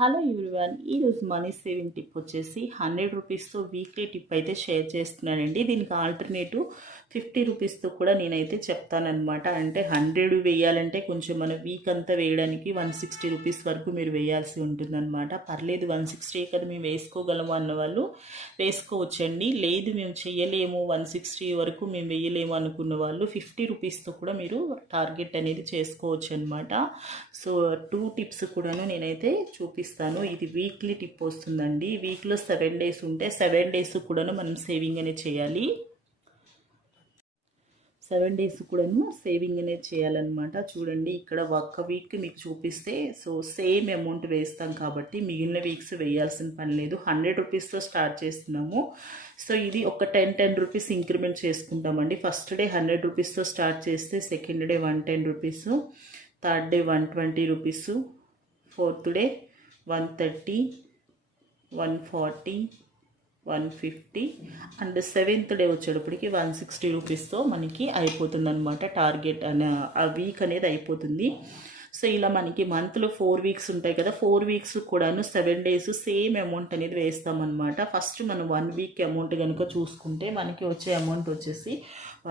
Hello everyone, ఈరోజు money saving tip వచ్చేసి 100 రూపీస్తో weekly tip అయితే షేర్ చేస్తున్నానండి. దీనికి ఆల్టర్నేటివ్ 50 రూపీస్తో కూడా నేనైతే చెప్తానమాట. అంటే 100 వేయాలంటే కొంచెం మన వీక్ అంతా వేయడానికి 160 రూపీస్ వరకు మీరు వేయాల్సి ఉంటుందన్నమాట. పర్లేదు 160 కదా మేము వేసుకోగలము అన్న వాళ్ళు వేసుకోవచ్చండి. లేదు మేము చేయలేము 160 వరకు మేము వేయలేము అనుకున్న వాళ్ళు 50 రూపీస్తో కూడా మీరు టార్గెట్ అనేది చేసుకోవచ్చు అనమాట. సో 2 టిప్స్ కూడాను నేనైతే చూపిస్తాను. ఇది వీక్లీ టిప్ వస్తుందండి. వీక్లో 7 డేస్ ఉంటే 7 డేస్ కూడాను మనం సేవింగ్ అనేది చేయాలి. 7 డేస్ కూడాను సేవింగ్ అనేది చేయాలన్నమాట. చూడండి, ఇక్కడ ఒక్క వీక్ మీకు చూపిస్తే సో సేమ్ అమౌంట్ వేస్తాం కాబట్టి మిగిలిన వీక్స్ వేయాల్సిన పని లేదు. 100 రూపీస్తో స్టార్ట్ చేస్తున్నాము. సో ఇది ఒక 10 రూపీస్ ఇంక్రిమెంట్ చేసుకుంటామండి. ఫస్ట్ డే 100 రూపీస్తో స్టార్ట్ చేస్తే second day 110 rupees, third day 120 rupees, fourth day 130, 140, 150 and seventh day వచ్చేటప్పటికి 160 రూపీస్తో మనకి అయిపోతుంది అనమాట. టార్గెట్ ఆ వీక్ అనేది అయిపోతుంది. సో ఇలా మనకి మంత్లో 4 వీక్స్ ఉంటాయి కదా, 4 వీక్స్ కూడాను 7 డేస్ సేమ్ అమౌంట్ అనేది వేస్తామన్నమాట. ఫస్ట్ మనం 1 వీక్ అమౌంట్ కనుక చూసుకుంటే మనకి వచ్చే అమౌంట్ వచ్చేసి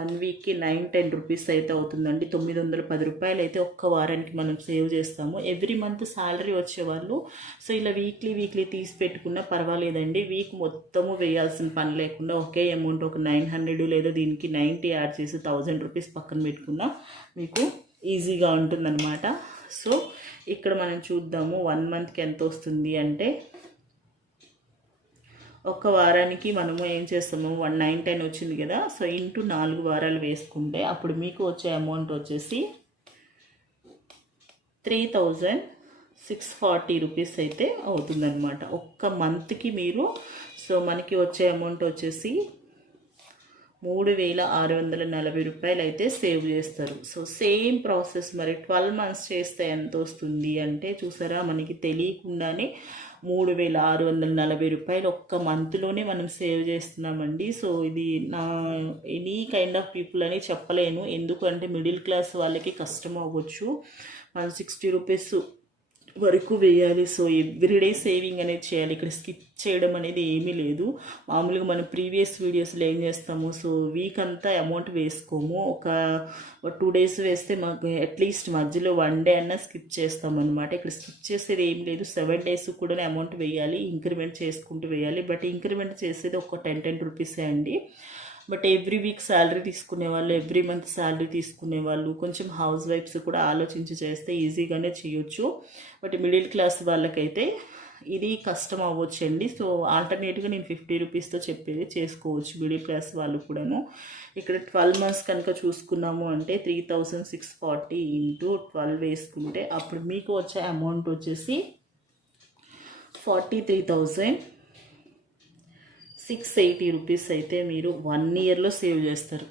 1 వీక్కి 9-10 రూపీస్ అయితే అవుతుందండి. 910 రూపాయలు అయితే ఒక్క వారానికి మనం సేవ్ చేస్తాము. ఎవ్రీ మంత్ శాలరీ వచ్చేవాళ్ళు సో ఇలా వీక్లీ తీసి పెట్టుకున్నా పర్వాలేదండి. వీక్ మొత్తము వేయాల్సిన పని లేకుండా ఒకే అమౌంట్ ఒక 900 లేదా దీనికి 90 యాడ్ చేసి 1000 రూపీస్ పక్కన పెట్టుకున్నా మీకు ఈజీగా ఉంటుందన్నమాట. సో ఇక్కడ మనం చూద్దాము 1 మంత్కి ఎంత వస్తుంది అంటే, ఒక్క వారానికి మనము ఏం చేస్తాము 1910 వచ్చింది కదా, సో ఇంటూ 4 వారాలు వేసుకుంటే అప్పుడు మీకు వచ్చే అమౌంట్ వచ్చేసి 3640 రూపీస్ అయితే అవుతుందన్నమాట ఒక్క మంత్కి మీరు. సో మనకి వచ్చే అమౌంట్ వచ్చేసి 3640 రూపాయలు అయితే సేవ్ చేస్తారు. సో సేమ్ ప్రాసెస్ మరి 12 మంత్స్ చేస్తే ఎంత వస్తుంది అంటే చూసారా, మనకి తెలియకుండానే 3640 రూపాయలు ఒక్క మంత్లోనే మనం సేవ్ చేస్తున్నామండి. సో ఇది ఎనీ కైండ్ ఆఫ్ పీపుల్ అని చెప్పలేను, ఎందుకంటే మిడిల్ క్లాస్ వాళ్ళకి కష్టం అవ్వచ్చు. 160 రూపీస్ వరకు వేయాలి. సో ఎవ్రీడే సేవింగ్ అనేది చేయాలి. ఇక్కడ స్కిప్ చేయడం అనేది ఏమీ లేదు. మామూలుగా మనం ప్రీవియస్ వీడియోస్లో ఏం చేస్తాము, సో వీక్ అంతా అమౌంట్ వేసుకోము. ఒక 2 డేస్ వేస్తే మాకు అట్లీస్ట్ మధ్యలో 1 డే అన్నా స్కిప్ చేస్తామన్నమాట. ఇక్కడ స్కిప్ చేసేది ఏం లేదు. 7 డేస్ కూడా అమౌంట్ వేయాలి, ఇంక్రిమెంట్ చేసుకుంటూ వేయాలి. బట్ ఇంక్రిమెంట్ చేసేది ఒక 10 రూపీసే అండి. బట్ ఎవ్రీ వీక్ శాలరీ తీసుకునే వాళ్ళు, ఎవ్రీ మంత్ శాలరీ తీసుకునే వాళ్ళు, కొంచెం హౌస్ వైఫ్స్ కూడా ఆలోచించి చేస్తే ఈజీగానే చేయొచ్చు. బట్ మిడిల్ క్లాస్ వాళ్ళకైతే ఇది కష్టం అవ్వచ్చండి. సో ఆల్టర్నేట్గా నేను 50 రూపీస్తో చెప్పేది చేసుకోవచ్చు మిడిల్ క్లాస్ వాళ్ళు కూడాను. ఇక్కడ 12 మంత్స్ కనుక చూసుకున్నాము అంటే 3640 ఇంటూ 12 వేసుకుంటే అప్పుడు మీకు వచ్చే అమౌంట్ వచ్చేసి 43,680 రూపీస్ అయితే మీరు 1 ఇయర్లో సేవ్ చేస్తారు.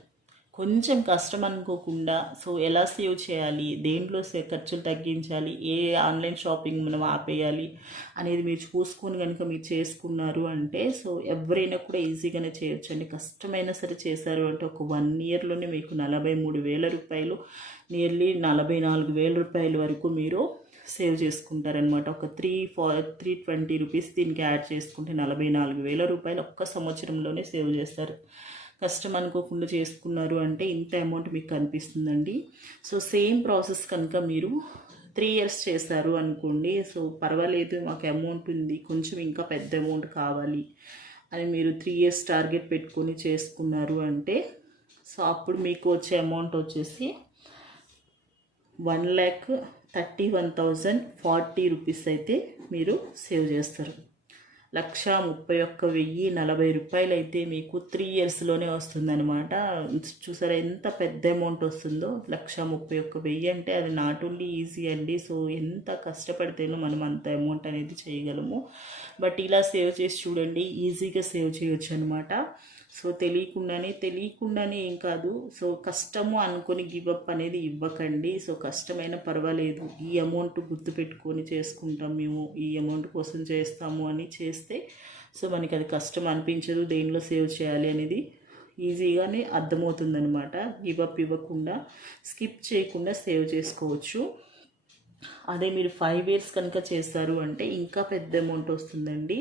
కొంచెం కష్టం అనుకోకుండా సో ఎలా సేవ్ చేయాలి, దేంట్లో ఖర్చులు తగ్గించాలి, ఏ ఆన్లైన్ షాపింగ్ మనం ఆపేయాలి అనేది మీరు చూసుకొని కనుక మీరు చేసుకున్నారు అంటే సో ఎవరైనా కూడా ఈజీగానే చేయొచ్చండి. కష్టమైనా సరే చేశారు అంటే ఒక 1 ఇయర్లోనే మీకు 43,000 రూపాయలు, నియర్లీ 44,000 రూపాయల వరకు మీరు సేవ్ చేసుకుంటారనమాట. ఒక 320 రూపీస్ దీనికి యాడ్ చేసుకుంటే 44,000 రూపాయలు ఒక్క సంవత్సరంలోనే సేవ్ చేస్తారు. కష్టం అనుకోకుండా చేసుకున్నారు అంటే ఇంత అమౌంట్ మీకు కనిపిస్తుందండి. సో సేమ్ ప్రాసెస్ కనుక మీరు 3 ఇయర్స్ చేశారు అనుకోండి, సో పర్వాలేదు మాకు అమౌంట్ ఉంది, కొంచెం ఇంకా పెద్ద అమౌంట్ కావాలి అని మీరు 3 ఇయర్స్ టార్గెట్ పెట్టుకొని చేసుకున్నారు అంటే సో అప్పుడు మీకు వచ్చే అమౌంట్ వచ్చేసి 1,31,040 రూపీస్ అయితే మీరు సేవ్ చేస్తారు. 1,31,040 రూపాయలు అయితే మీకు 3 ఇయర్స్లోనే వస్తుందన్నమాట. చూసారా ఎంత పెద్ద అమౌంట్ వస్తుందో. 1,31,000 అంటే అది నాట్ ఓన్లీ ఈజీ అండి. సో ఎంత కష్టపడితేనో మనం అంత అమౌంట్ అనేది చేయగలము. బట్ ఇలా సేవ్ చేసి చూడండి, ఈజీగా సేవ్ చేయొచ్చు అనమాట. సో తెలియకుండానే ఏం కాదు. సో కష్టము అనుకొని గివప్ అనేది ఇవ్వకండి. సో కష్టమైనా పర్వాలేదు, ఈ అమౌంట్ గుర్తుపెట్టుకొని చేసుకుంటాం, మేము ఈ అమౌంట్ కోసం చేస్తాము అని చేస్తే సో మనకి అది కష్టం అనిపించదు. దేనిలో సేవ్ చేయాలి అనేది ఈజీగానే అర్థమవుతుందనమాట. గివప్ ఇవ్వకుండా, స్కిప్ చేయకుండా సేవ్ చేసుకోవచ్చు. అదే మీరు 5 ఇయర్స్ కనుక చేస్తారు అంటే ఇంకా పెద్ద అమౌంట్ వస్తుందండి.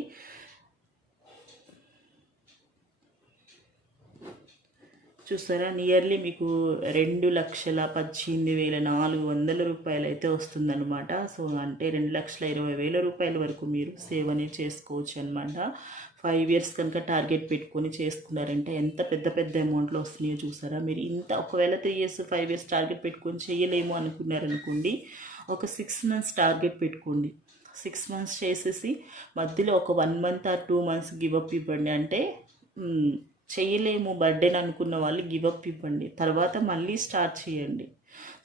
చూసారా, నియర్లీ మీకు 2,18,400 రూపాయలు అయితే వస్తుందన్నమాట. సో అంటే 2,20,000 రూపాయల వరకు మీరు సేవ్ అనేది చేసుకోవచ్చు అనమాట. 5 ఇయర్స్ కనుక టార్గెట్ పెట్టుకొని చేసుకున్నారంటే ఎంత పెద్ద పెద్ద అమౌంట్లో వస్తున్నాయో చూసారా. మీరు ఇంత ఒకవేళ 3 ఇయర్స్ 5 ఇయర్స్ టార్గెట్ పెట్టుకొని చేయలేము అనుకున్నారనుకోండి, ఒక 6 మంత్స్ టార్గెట్ పెట్టుకోండి. 6 మంత్స్ చేసేసి మధ్యలో ఒక 1 మంత్ ఆర్ 2 మంత్స్ గివప్ ఇవ్వండి. అంటే చేయలేము బర్త్డేని అనుకున్న వాళ్ళు గివప్ ఇవ్వండి, తర్వాత మళ్ళీ స్టార్ట్ చేయండి.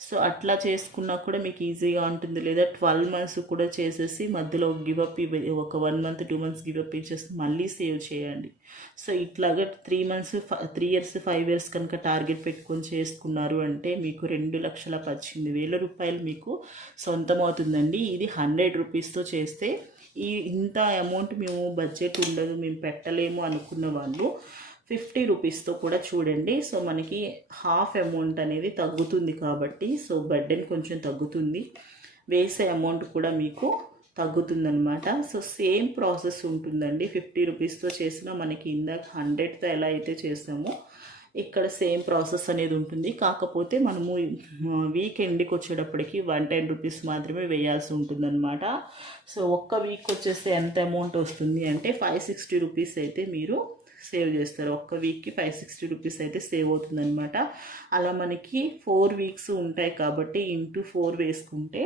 సో అట్లా చేసుకున్నా కూడా మీకు ఈజీగా ఉంటుంది. లేదా 12 మంత్స్ కూడా చేసేసి మధ్యలో గివప్ ఒక 1 మంత్ 2 మంత్స్ గివప్ ఇచ్చేసి మళ్ళీ సేవ్ చేయండి. సో ఇట్లాగా 3 ఇయర్స్ 5 ఇయర్స్ కనుక టార్గెట్ పెట్టుకొని చేసుకున్నారు అంటే మీకు 2,18,000 రూపాయలు మీకు సొంతం అవుతుందండి. ఇది 100 రూపీస్తో చేస్తే ఇంత అమౌంట్ మేము బడ్జెట్ ఉండదు, మేము పెట్టలేము అనుకున్న వాళ్ళు 50 రూపీస్తో కూడా చూడండి. సో మనకి హాఫ్ అమౌంట్ అనేది తగ్గుతుంది కాబట్టి, సో బర్డెన్ కొంచెం తగ్గుతుంది, వేసే అమౌంట్ కూడా మీకు తగ్గుతుందనమాట. సో సేమ్ ప్రాసెస్ ఉంటుందండి. 50 రూపీస్తో చేసినా మనకి ఇందాక 100తో ఎలా అయితే చేసామో ఇక్కడ సేమ్ ప్రాసెస్ అనేది ఉంటుంది. కాకపోతే మనము వీకెండ్కి వచ్చేటప్పటికి 110 రూపీస్ మాత్రమే వేయాల్సి ఉంటుందన్నమాట. సో ఒక్క వీక్ వచ్చేసి ఎంత అమౌంట్ వస్తుంది అంటే 560 రూపీస్ అయితే మీరు సేవ్ చేస్తారు. ఒక్క వీక్కి 560 రూపీస్ అయితే సేవ్ అవుతుందన్నమాట. అలా మనకి 4 వీక్స్ ఉంటాయి కాబట్టి ఇంటూ 4 వేసుకుంటే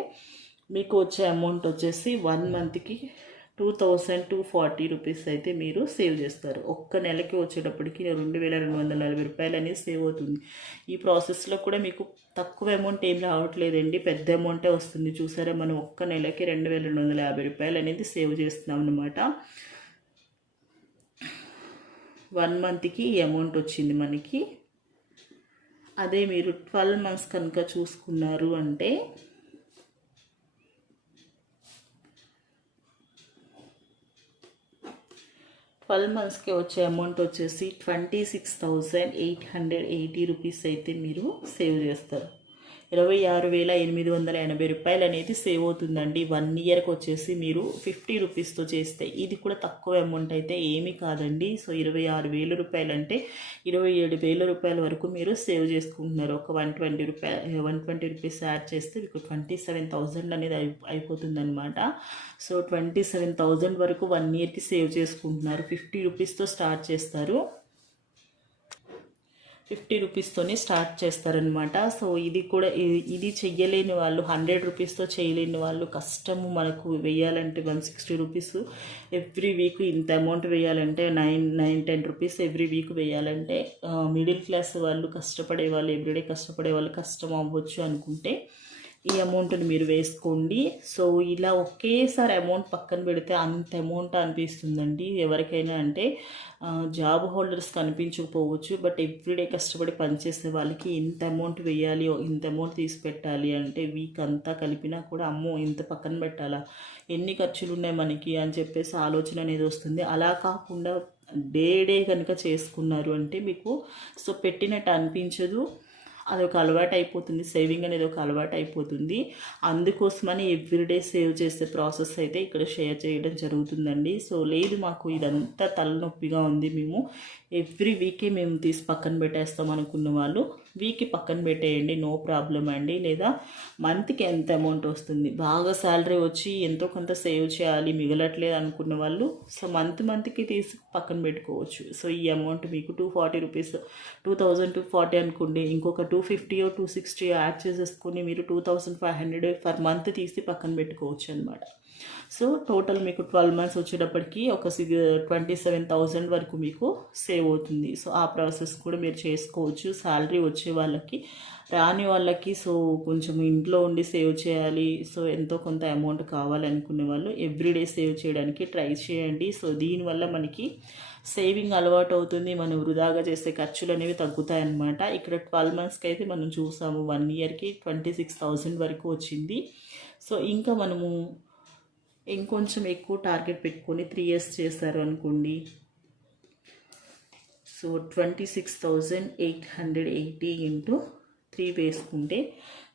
మీకు వచ్చే అమౌంట్ వచ్చేసి 1 మంత్కి 2,240 రూపీస్ అయితే మీరు సేవ్ చేస్తారు. ఒక్క నెలకి వచ్చేటప్పటికి 2,240 రూపాయలు అనేది సేవ్ అవుతుంది. ఈ ప్రాసెస్లో కూడా మీకు తక్కువ అమౌంట్ ఏం రావట్లేదండి, పెద్ద అమౌంటే వస్తుంది. చూసారా, మనం ఒక్క నెలకి 2,250 రూపాయలు అనేది సేవ్ చేస్తున్నాం అనమాట. 1 మంత్కి ఈ అమౌంట్ వచ్చింది మనకి. అదే మీరు 12 మంత్స్ కనుక చూసుకున్నారు అంటే 12 మంత్స్కి వచ్చే అమౌంట్ వచ్చేసి 26,880 రూపీస్ అయితే మీరు సేవ్ చేస్తారు. 26,880 రూపాయలు అనేది సేవ్ అవుతుందండి. 1 ఇయర్కి వచ్చేసి మీరు 50 రూపీస్తో చేస్తే ఇది కూడా తక్కువ అమౌంట్ అయితే ఏమీ కాదండి. సో 26,000 రూపాయలు అంటే 27,000 రూపాయల వరకు మీరు సేవ్ చేసుకుంటున్నారు. ఒక 120 రూపీస్ యాడ్ చేస్తే మీకు 27,000 అనేది అయిపోతుంది అనమాట. సో 27,000 వరకు 1 ఇయర్కి సేవ్ చేసుకుంటున్నారు. 50 రూపీస్తో స్టార్ట్ చేస్తారు. 50 రూపీస్తోనే స్టార్ట్ చేస్తారనమాట. సో ఇది చెయ్యలేని వాళ్ళు, 100 రూపీస్తో చేయలేని వాళ్ళు, కష్టము మనకు వేయాలంటే 160 రూపీస్ ఎవ్రీ వీక్ ఇంత అమౌంట్ వేయాలంటే 9-10 రూపీస్ ఎవ్రీ వీక్ వేయాలంటే మిడిల్ క్లాస్ వాళ్ళు, కష్టపడే వాళ్ళు, ఎవ్రీడే కష్టపడే వాళ్ళు కష్టం అవ్వచ్చు అనుకుంటే ఈ అమౌంట్ని మీరు వేసుకోండి. సో ఇలా ఒకేసారి అమౌంట్ పక్కన పెడితే అంత అమౌంట్ అనిపిస్తుందండి ఎవరికైనా. అంటే జాబ్ హోల్డర్స్ కనిపించకపోవచ్చు, బట్ ఎవ్రీడే కష్టపడి పనిచేసే వాళ్ళకి ఇంత అమౌంట్ వేయాలి, ఇంత అమౌంట్ తీసి పెట్టాలి అంటే వీక్ అంతా కలిపినా కూడా అమ్మో ఇంత పక్కన పెట్టాలా, ఎన్ని ఖర్చులు ఉన్నాయి మనకి అని చెప్పేసి ఆలోచన అనేది వస్తుంది. అలా కాకుండా డే కనుక చేసుకున్నారు అంటే మీకు సో పెట్టినట్టు అనిపించదు, అదొక అలవాటు అయిపోతుంది. సేవింగ్ అనేది ఒక అలవాటు అయిపోతుంది. అందుకోసమని ఎవ్రీడే సేవ్ చేసే ప్రాసెస్ అయితే ఇక్కడ షేర్ చేయడం జరుగుతుందండి. సో లేదు మాకు ఇదంతా తలనొప్పిగా ఉంది, మేము ఎవ్రీ వీకే మేము తీసి పక్కన పెట్టేస్తాం అనుకున్న వాళ్ళు వీక్కి పక్కన పెట్టేయండి, నో ప్రాబ్లం అండి. లేదా మంత్కి ఎంత అమౌంట్ వస్తుంది, బాగా శాలరీ వచ్చి ఎంతో కొంత సేవ్ చేయాలి మిగలట్లేదు అనుకున్న వాళ్ళు సో మంత్కి తీసి పక్కన పెట్టుకోవచ్చు. సో ఈ అమౌంట్ మీకు 240 రూపీస్ 2,240 అనుకోండి, ఇంకొక 250 260 యాడ్ చేసేసుకొని మీరు 2,500 పర్ మంత్ తీసి పక్కన పెట్టుకోవచ్చు అనమాట. సో టోటల్ మీకు 12 మంత్స్ వచ్చేటప్పటికి ఒక 27,000 వరకు మీకు సేవ్ అవుతుంది. సో ఆ ప్రాసెస్ కూడా మీరు చేసుకోవచ్చు. శాలరీ వచ్చే వాళ్ళకి, రాని వాళ్ళకి సో కొంచెం ఇంట్లో ఉండి సేవ్ చేయాలి, సో ఎంతో కొంత అమౌంట్ కావాలనుకునే వాళ్ళు ఎవ్రీడే సేవ్ చేయడానికి ట్రై చేయండి. సో దీనివల్ల మనకి సేవింగ్ అలవాటు అవుతుంది, మనం వృధాగా చేసే ఖర్చులు అనేవి తగ్గుతాయి అన్నమాట. ఇక్కడ 12 మంత్స్కి అయితే మనం చూసాము 1 ఇయర్కి 26,000 వరకు వచ్చింది. సో ఇంకా మనము ఇంకొంచెం ఎక్కువ టార్గెట్ పెట్టుకొని 3 ఇయర్స్ చేస్తారు అనుకోండి, సో 26,880 ఇంటూ 3 వేసుకుంటే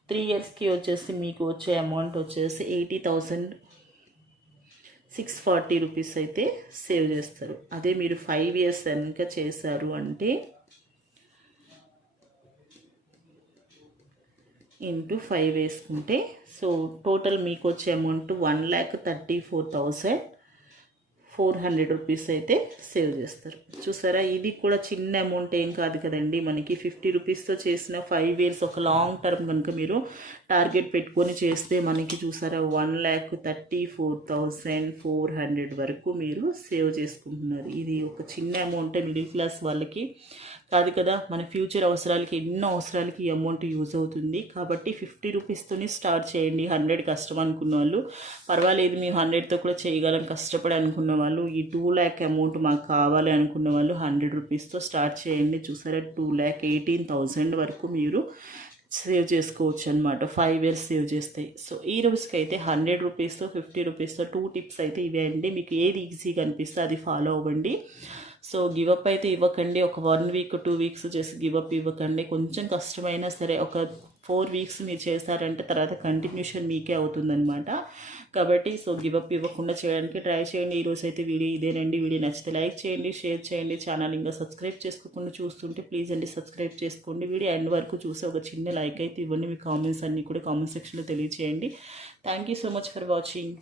3 ఇయర్స్కి వచ్చేసి మీకు వచ్చే అమౌంట్ వచ్చేసి 80,640 రూపీస్ అయితే సేవ్ చేస్తారు. అదే మీరు 5 ఇయర్స్ కనుక చేశారు అంటే ఇంటూ 5 వేసుకుంటే సో టోటల్ మీకు వచ్చే అమౌంట్ 1,34,400 రూపీస్ అయితే సేవ్ చేస్తారు. చూసారా, ఇది కూడా చిన్న అమౌంట్ ఏం కాదు కదండి. మనకి 50 రూపీస్తో చేసిన 5 ఇయర్స్ ఒక లాంగ్ టర్మ్ కనుక మీరు టార్గెట్ పెట్టుకొని చేస్తే మనకి చూసారా 1,34,400 వరకు మీరు సేవ్ చేసుకుంటున్నారు. ఇది ఒక చిన్న అమౌంట్ మిడిల్ క్లాస్ వాళ్ళకి కాదు కదా, మన ఫ్యూచర్ అవసరాలకి ఎన్నో అవసరాలకి ఈ అమౌంట్ యూజ్ అవుతుంది. కాబట్టి 50 రూపీస్తోనే స్టార్ట్ చేయండి. 100 కష్టం అనుకున్న వాళ్ళు పర్వాలేదు, మేము 100తో కూడా చేయగలం కష్టపడి అనుకున్న వాళ్ళు, ఈ 2 lakh అమౌంట్ మాకు కావాలి అనుకున్న వాళ్ళు 100 రూపీస్తో స్టార్ట్ చేయండి. చూసారా 2,18,000 వరకు మీరు సేవ్ చేసుకోవచ్చు అనమాట 5 ఇయర్స్ సేవ్ చేస్తే. సో ఈ రోజుకి అయితే 100 రూపీస్తో 50 రూపీస్తో 2 టిప్స్ అయితే ఇవే అండి. మీకు ఏది ఈజీగా అనిపిస్తే అది ఫాలో అవ్వండి. సో గివప్ అయితే ఇవ్వకండి. ఒక 1 వీక్ 2 వీక్స్ చేసి గివప్ ఇవ్వకండి. కొంచెం కష్టమైనా సరే ఒక 4 వీక్స్ మీరు చేశారంటే తర్వాత కంటిన్యూషన్ మీకే అవుతుందన్నమాట. కాబట్టి సో గివప్ ఇవ్వకుండా చేయడానికి ట్రై చేయండి. ఈరోజు అయితే వీడియో ఇదేనండి. వీడియో నచ్చితే లైక్ చేయండి, షేర్ చేయండి. ఛానల్ ఇంకా సబ్స్క్రైబ్ చేసుకోకుండా చూస్తుంటే ప్లీజ్ అండి సబ్స్క్రైబ్ చేసుకోండి. వీడియో ఎండ్ వరకు చూసి ఒక చిన్న లైక్ అయితే ఇవ్వండి. మీ కామెంట్స్ అన్నీ కూడా కామెంట్ సెక్షన్లో తెలియచేయండి. Thank you so much for watching.